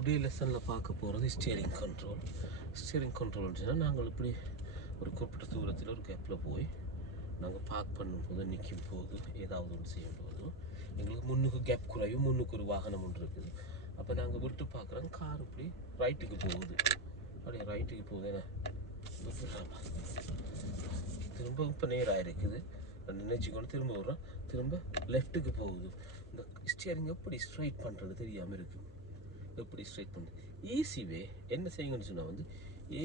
Today லெசனில் பார்க்க போகிறது ஸ்டியரிங் கண்ட்ரோல். ஸ்டியரிங் கண்ட்ரோல்னா நாங்கள் இப்படி ஒரு குறிப்பிட்ட தூரத்தில் ஒரு கேப்பில் போய் நாங்கள் பார்க் பண்ணும்போது நிற்கும் போது ஏதாவது ஒன்று செய்யும்போது எங்களுக்கு முன்னுக்கு கேப் குறையும், முன்னுக்கு ஒரு வாகனம் ஒன்று இருக்குது. அப்போ நாங்கள் விட்டு பார்க்குறோம், கார் இப்படி ரைட்டுக்கு போகுது, அப்படியே ரைட்டுக்கு போகுது, திரும்ப இப்போ நேராக இருக்குது நினைச்சிக்கொண்டு திரும்ப விட்றோம், திரும்ப லெஃப்ட்டுக்கு போகுது. இந்த ஸ்டியரிங் எப்படி ஸ்ட்ரைட் பண்ணுறது தெரியாமல் இருக்குது. எப்படி ஸ்ட்ரைட் பண்ணுறது ஈஸிவே என்ன செய்யுங்கன்னு சொன்னால் வந்து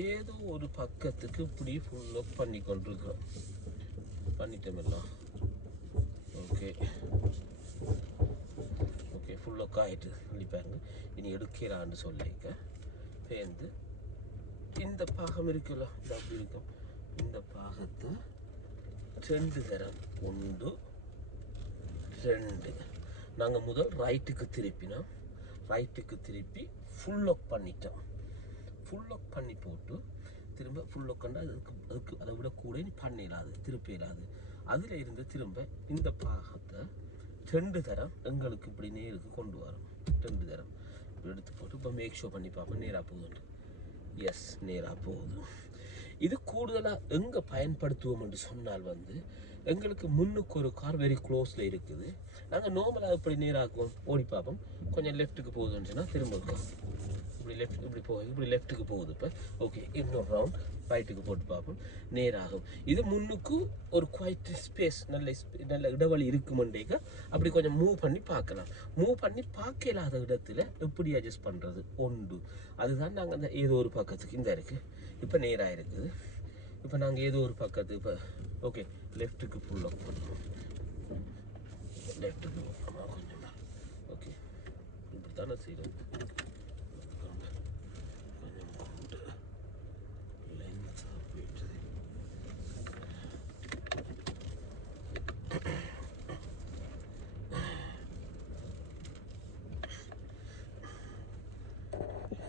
ஏதோ ஒரு பக்கத்துக்கு இப்படி ஃபுல்லாக பண்ணி கொண்டிருக்கிறோம். பண்ணிட்டோமெல்லாம் ஓகே ஓகே ஃபுல்லாக ஆகிட்டு சொல்லிப்பாருங்க. இனி எடுக்கிறான்னு சொல்லிக்க பேருந்து இந்த பாகம் இருக்குல்ல, இந்த அப்படி இருக்கும், இந்த பாகத்தை 2 தரம் 1 2 நாங்கள் முதல் ரைட்டுக்கு திருப்பினோம், ரைட்டுக்கு திருப்பி ஃபுல் லாக் பண்ணிட்டோம். ஃபுல் லாக் பண்ணி போட்டு திரும்ப ஃபுல் லாக் பண்ணால் அதுக்கு அதை விட கூட பண்ணிடாது, திருப்ப இல்லாது. அதில் இருந்து திரும்ப இந்த பாகத்தை 2 தரம் எங்களுக்கு இப்படி நேருக்கு கொண்டு வரும். 2 தரம் எடுத்து போட்டு இப்போ மேக் ஷோ பண்ணி பார்ப்போம் நேராக போகுதுன்ட்டு. எஸ், நேராக போகுது. இது கூடுதலாக எங்கே பயன்படுத்துவோம் என்று சொன்னால் வந்து எங்களுக்கு முன்னுக்கு ஒரு கார் வெரி க்ளோஸில் இருக்குது, நாங்கள் நார்மலாக இப்படி நேராக்குவோம், ஓடி பார்ப்போம், கொஞ்சம் லெஃப்ட்டுக்கு போகுதுன்னு சொன்னால் திரும்ப இருக்கும் இப்படி இப்படி போகுது, இப்படி லெஃப்ட்டுக்கு போகுது. இப்போ ஓகே இன்னொரு ரவுண்ட் ரைட்டுக்கு போட்டு பார்ப்போம், நேராகும். இது முன்னுக்கு ஒரு குவைட் ஸ்பேஸ், நல்ல இடைவெளி இருக்குமெண்டேக்க அப்படி கொஞ்சம் மூவ் பண்ணி பார்க்கலாம். மூவ் பண்ணி பார்க்க இல்லாத இடத்துல எப்படி அட்ஜஸ்ட் பண்ணுறது ஒன்று, அதுதான் நாங்கள் அந்த ஏதோ ஒரு பக்கத்துக்கு இந்த இருக்குது, இப்போ நேராக இருக்குது. இப்போ நாங்கள் ஏதோ ஒரு பக்கத்துக்கு இப்போ ஓகே லெஃப்ட்டுக்கு ஃபுல் லாக் பண்ணுவோம், லெஃப்ட்டுக்கு கொஞ்சம் ஓகே இப்படி தானே செய்யணும்.